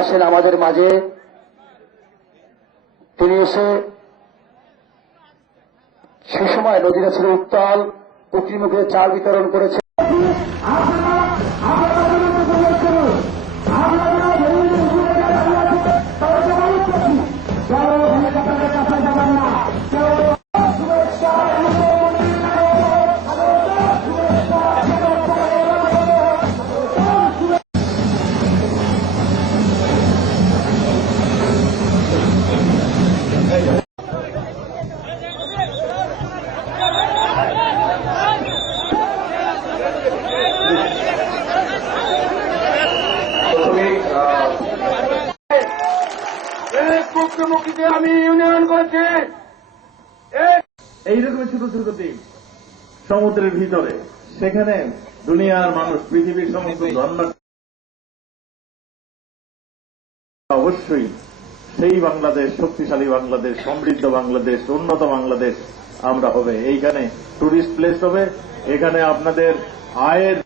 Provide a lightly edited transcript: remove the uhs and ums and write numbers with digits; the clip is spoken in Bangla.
আসেন আমাদের মাঝে। তিনি এসে সে সময় নদীটা ছিল উত্তাল, প্রতিমুখে চাল বিতরণ করেছে। মুক্তিতে আমি ইউনিয়ন করছি। এইরকম ছোট ছোট দ্বীপ সমুদ্রের ভিতরে, সেখানে দুনিয়ার মানুষ, পৃথিবীর সমস্ত ধর্ম অবশ্যই সেই বাংলাদেশ, শক্তিশালী বাংলাদেশ, সমৃদ্ধ বাংলাদেশ, উন্নত বাংলাদেশ আমরা হবে। এইখানে টুরিস্ট প্লেস হবে, এখানে আপনাদের আয়ের